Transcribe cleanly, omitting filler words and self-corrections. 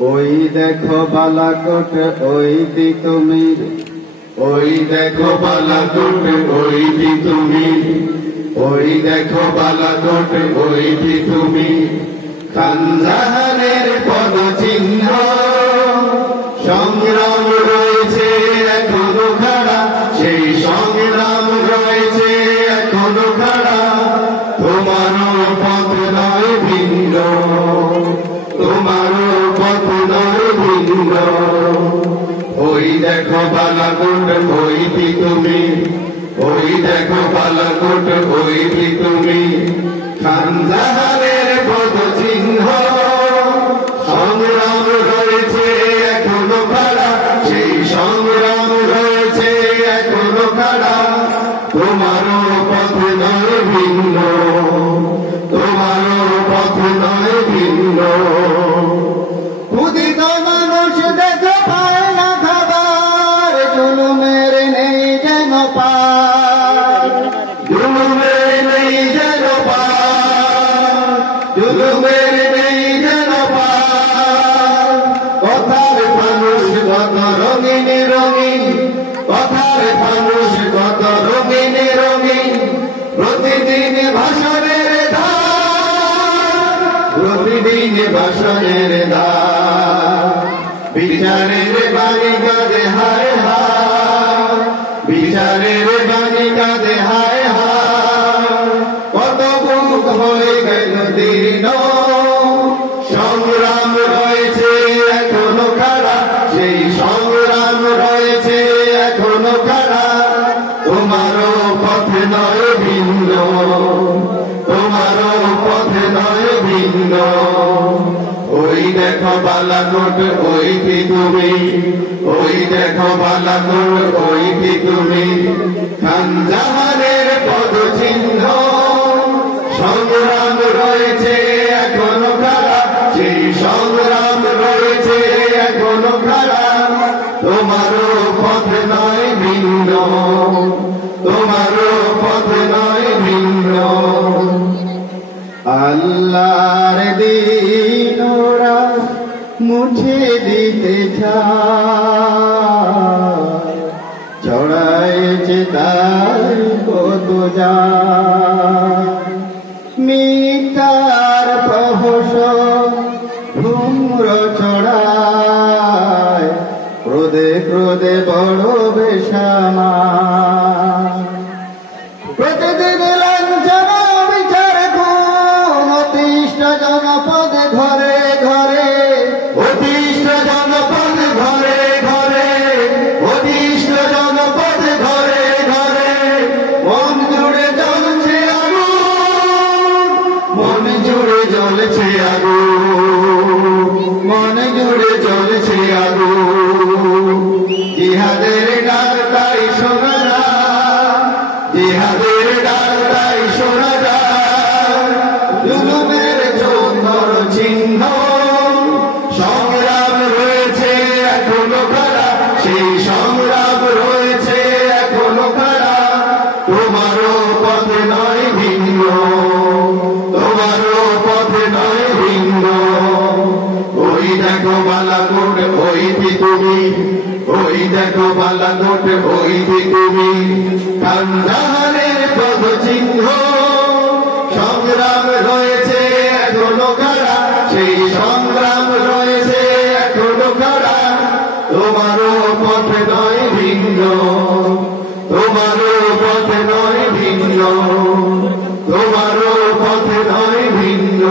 ওই দেখো বালাকোট ওই তিতুমির, ওই দেখো বালাকোট ওই তিতুমির, ওই দেখো বালাকোট ওই তিতুমির। খান জাহানের পদচিহ্ন সংগ্রাম রয়েছে এখনো খাড়া, সেই সংগ্রাম রয়েছে এখনো খাড়া। তোমারও পথ নয় ভিন্ন, তোমারও পথ নয় ভিন্ন। ওই দেখো বালাকোট ওই তিতুমির, ওই দেখো বালাকোট ওই তিতুমির। খান জাহানের পদচিহ্ন সংগ্রাম রয়েছে এখনো খাড়া, সেই সংগ্রাম রয়েছে এখনো খাড়া। তোমারও পথ নয় ভিন্ন, তোমারও পথ নয় ভিন্ন। ক্ষুদিত মানুষ দেখো পায় না খাবার, জুলুমের নেই যেন পার, জুলুমের নেই যেন পার, জুলুমের নেই যেন পার। কথার মানুষ কত রঙিন রঙিন, কথার মানুষ কত রঙিন রঙিন। প্রতিদিন ভাষণের ধার, প্রতিদিন ভাষণের ধার। বিচারের বাণী কাঁদে হায় হায়, বিচারের বাণী কাঁদে হায় হায়। কত বুক হয়ে গেল দীর্ণ, সংগ্রাম রয়েছে এখনো খাড়া, সেই সংগ্রাম রয়েছে এখনো খাড়া। তোমারও পথ নয় ভিন্ন, তোমারও পথ নয় ভিন্ন। ওই দেখো বালাকোট ওই তিতুমির, ওই দেখো বালাকোট ওই তিতুমির। খান জাহানের পদচিহ্ন সংগ্রাম রয়েছে এখনো খাড়া, সেই সংগ্রাম রয়েছে এখনো খাড়া। তোমারও পথ নয় ভিন্ন, তোমারও পথ নয় ভিন্ন। আল্লাহর দিন ওরা মুছে দিতে চায়, ছড়াইছে তার কত যায়। মিথ্যার প্রহসন ধূম্র ছড়ায়, ক্রোধে ক্রোধে বড় বেসামাল। প্রতিদিন লাঞ্ছনা বিচার খুন, অতিষ্ঠ জনপদ ঘরে ঘরে, অতিষ্ঠ জনপদ ঘরে ঘরে, অতিষ্ঠ জনপদ ঘরে ঘরে। মন জুড়ে জ্বলছে আগুন, মন জুড়ে জ্বলছে আগুন, মন জুড়ে জ্বলছে আগুন। জিহাদের ডাক তাই শোনা যায়, জিহাদের ডাক তাই শোনা যায়। জুলুমের চোখর চিহ্ন সংগ্রাম রয়েছে এখনো খাড়া, সেই সংগ্রাম রয়েছে এখনো খাড়া। তোমারও পথ নয় ভিন্ন, তোমারও পথ নয় ভিন্ন। ওই দেখো বালাকোট ওই তিতুমির, ওই দেখো বালাকোট ওই তিতুমির। খান জাহানের পদচিহ্ন সংগ্রাম রয়েছে এখনো খাড়া, সেই সংগ্রাম রয়েছে এখনো খাড়া। তোমারও পথ নয় ভিন্ন, তোমারও পথ নয় ভিন্ন, তোমারও পথ নয় ভিন্ন।